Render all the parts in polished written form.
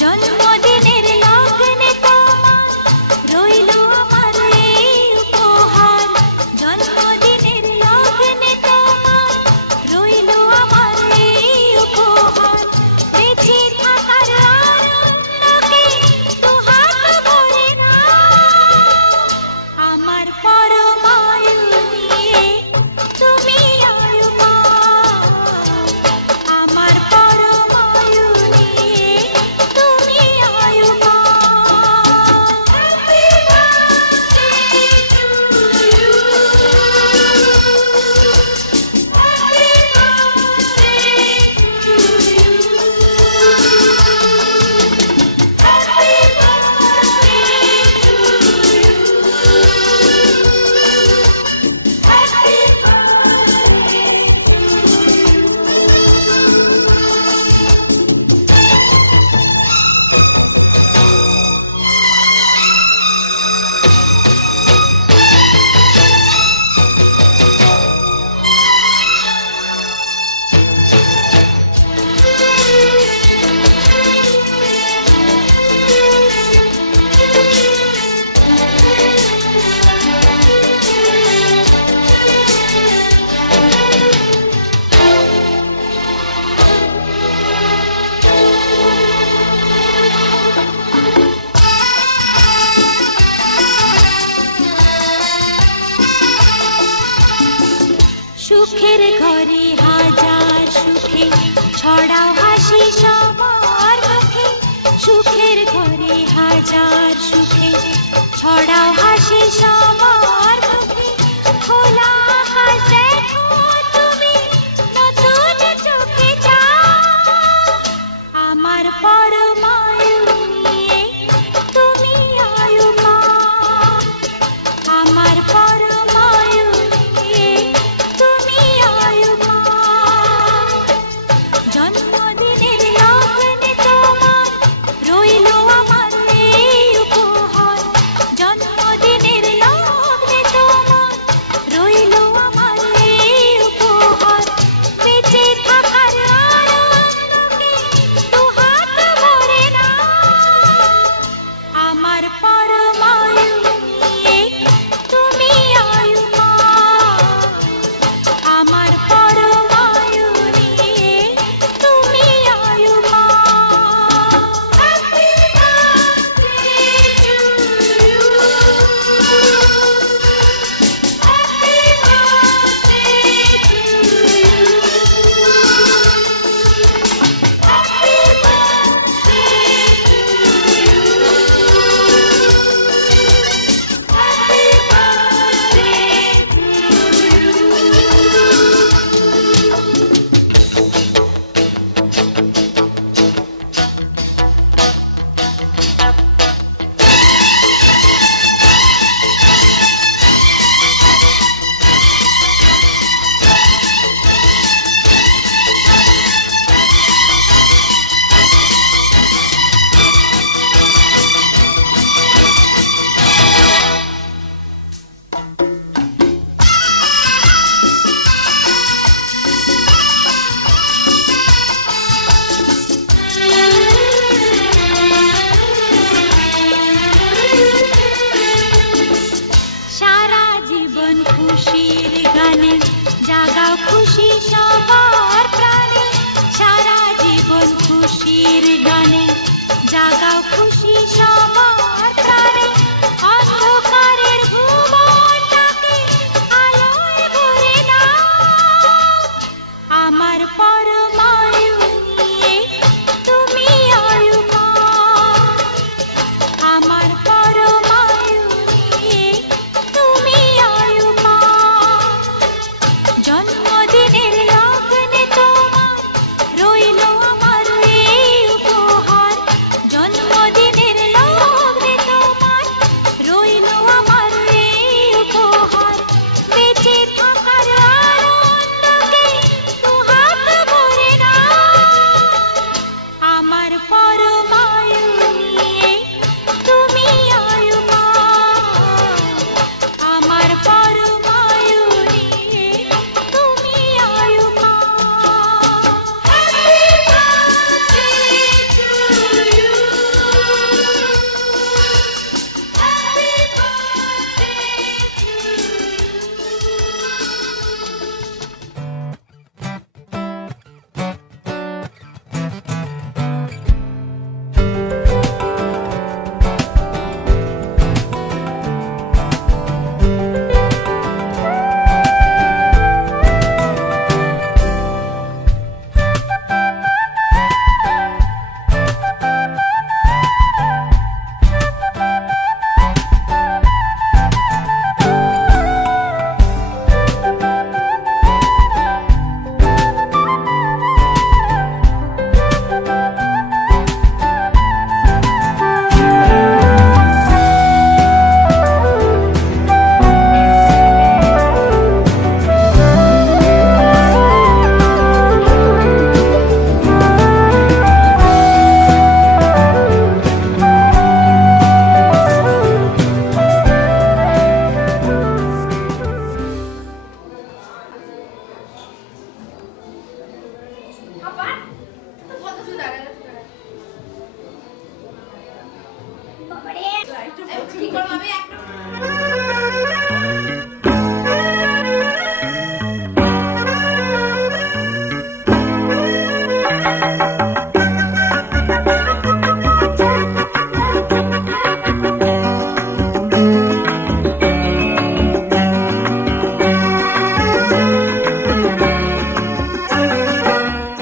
জন্মদিনের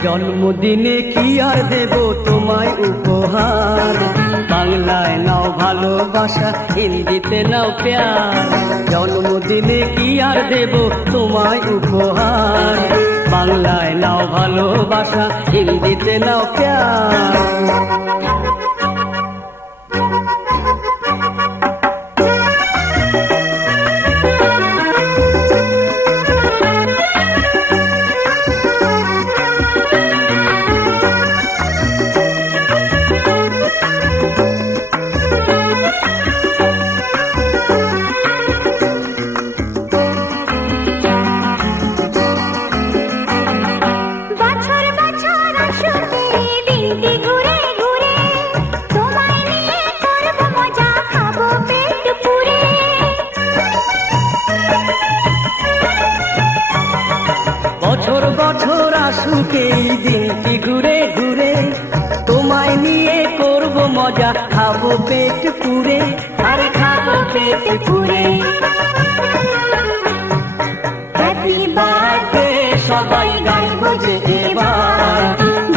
জন্মদিনে কি আর দেব তোমায় উপহার, বাংলায় নাও ভালোবাসা, হিন্দিতে নাও প্যার। জন্মদিনে কি আর দেব তোমায় উপহার, বাংলায় নাও ভালোবাসা, হিন্দিতে নাও প্যার। বছর বছর আসবে দিনটি ঘুরে ঘুরে, পেট পুরে, আরে খাবো পেট পুরে। হ্যাপি বার্থডে সবাই গাইবো যে এবার,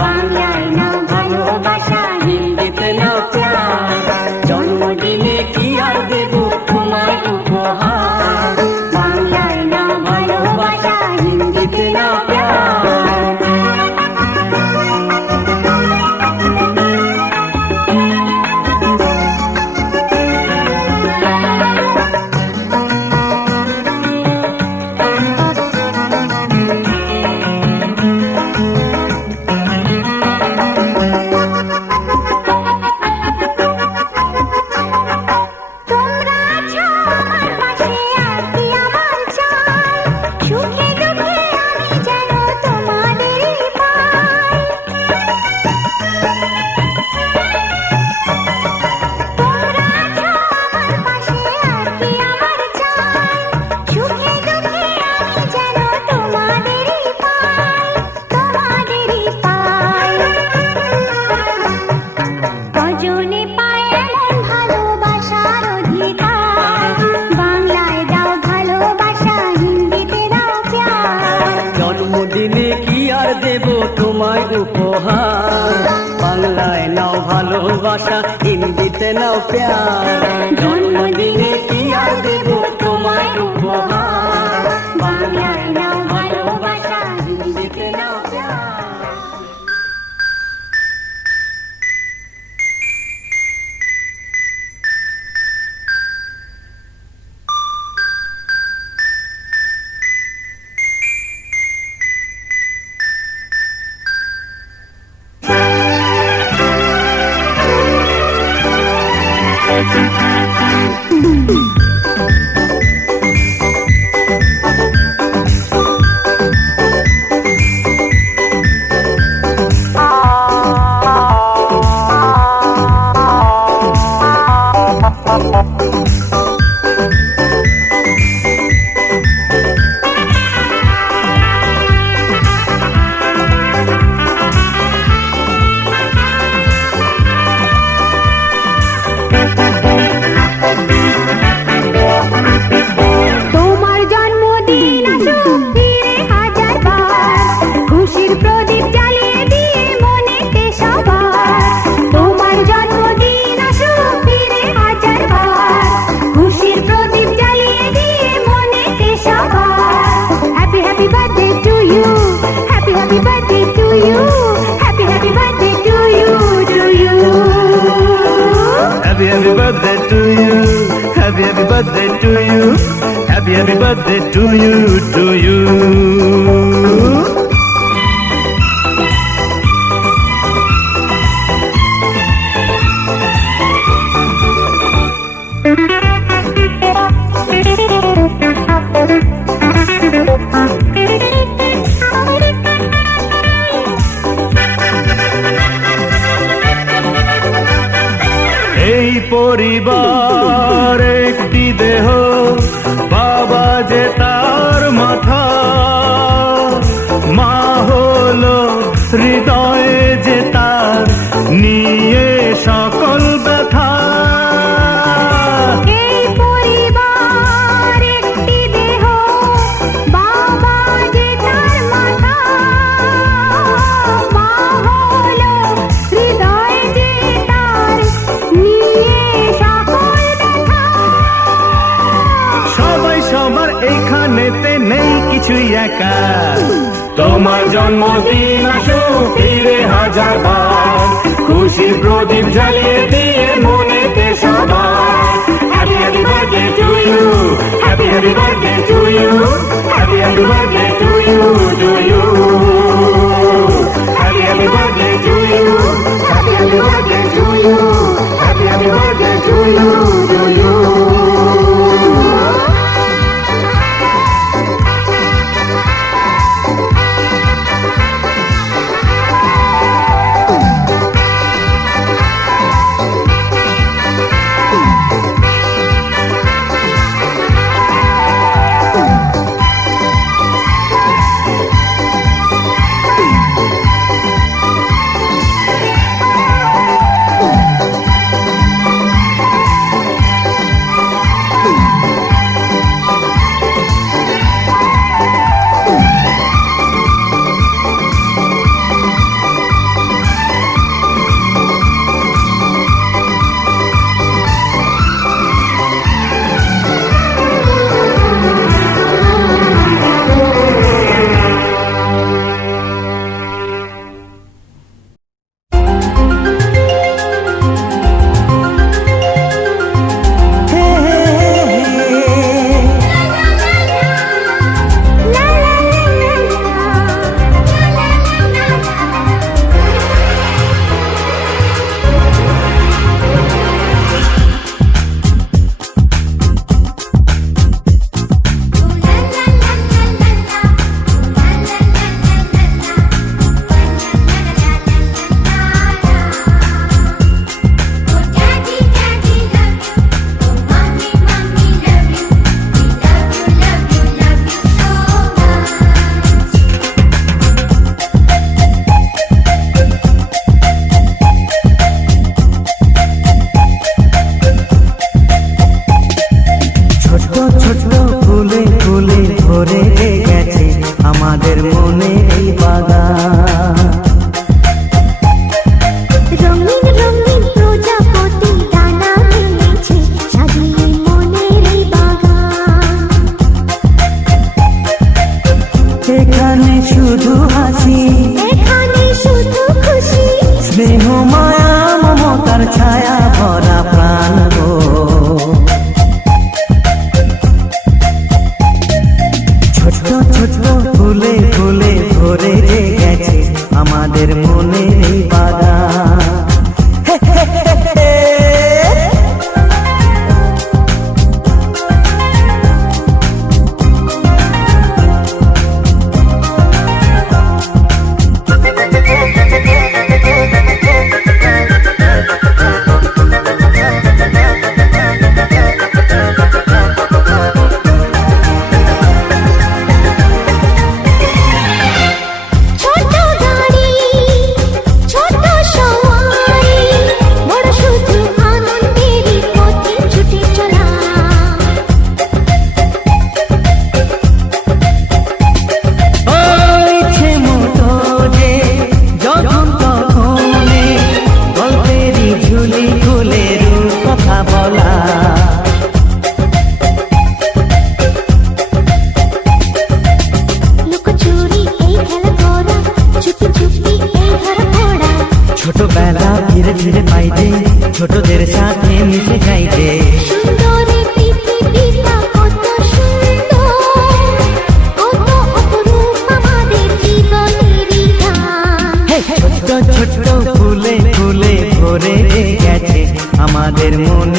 বাংলায় নাও ভালোবাসা, হিন্দিতে নাও প্যার। জন্মদিনে কি আর দেব তোমায় উপহার, বাংলায় নাও ভালোবাসা, হিন্দিতে নাও প্যার। তোমরা আছো আমার পাশে, আর কি আমার চাই? সুখে দুঃখে আমি যেন তোমাদেরই পাই। তোমরা আছো আমার পাশে, আর কি আমার চাই? সুখে দুঃখে আমি যেন তোমাদেরই পাই, তোমাদেরই পাই। কজনে পায় এমন ভালোবাসার অধিকার, বাংলায় দাও ভালোবাসা, হিন্দিতে দাও প্যার। জন্মদিনে কি আর দেব তোমায় উপহার, বাংলায় নাও ভালোবাসা, হিন্দিতে নাও প্যার। জন্মদিনে কি আর দেব তোমায় উপহার, বাংলায় নাও ভালোবাসা, হিন্দিতে নাও প্যার। তোমার জন্মদিন আসুক ফিরে হাজার বার, খুশির প্রদীপ জ্বালিয়ে দিয়ে মনেতে সবার। তোমার জন্মদিন আসুক ফিরে হাজার বার, খুশির প্রদীপ জ্বালিয়ে দিয়ে মনেতে সবার। Happy happy birthday to you, happy happy birthday to you, happy happy birthday to you, to you. Happy happy birthday to you. Happy happy birthday to you. Happy happy birthday to you, to you. এই পরিবার একটি দেহ, বাবা যে তার মাথা, মা হলো হৃদয়ে যে তার, নিয়ে সকল ব্যথা। এই পরিবার একটি দেহ, বাবা যে তার মাথা, মা হলো হৃদয় যে তার, নিয়ে সকল ব্যথা। সবাই সবার এইখানেতে নেই কিছুই একা। তোমার জন্মদিন আসুক ফিরে হাজার বার, খুশির প্রদীপ জ্বালিয়ে দিয়ে মনেতে সবার। Happy happy birthday to you, happy happy birthday to you, happy happy birthday to you, to you. Happy happy birthday to you, happy happy birthday to you, happy happy birthday to you, to you.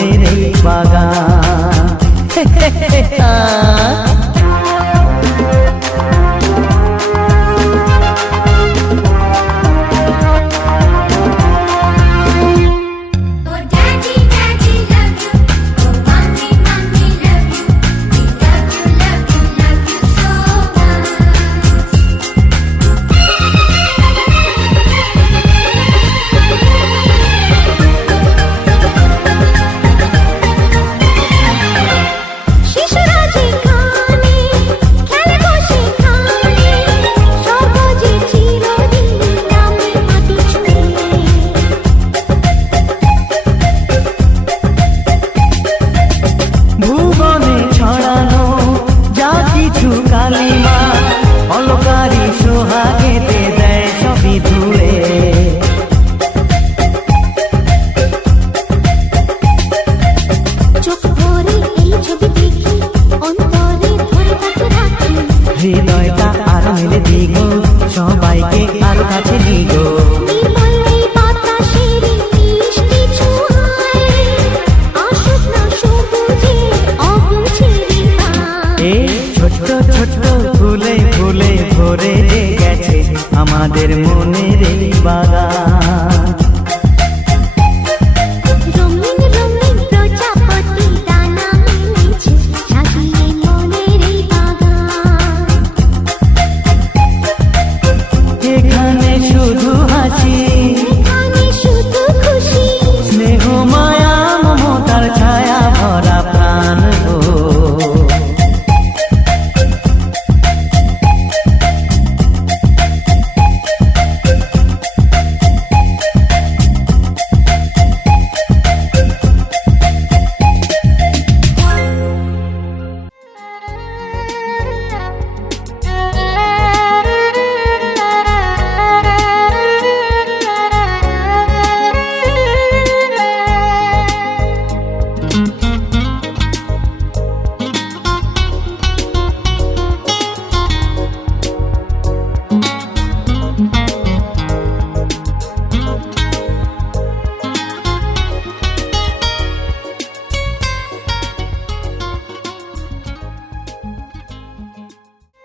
মনের এই বাগান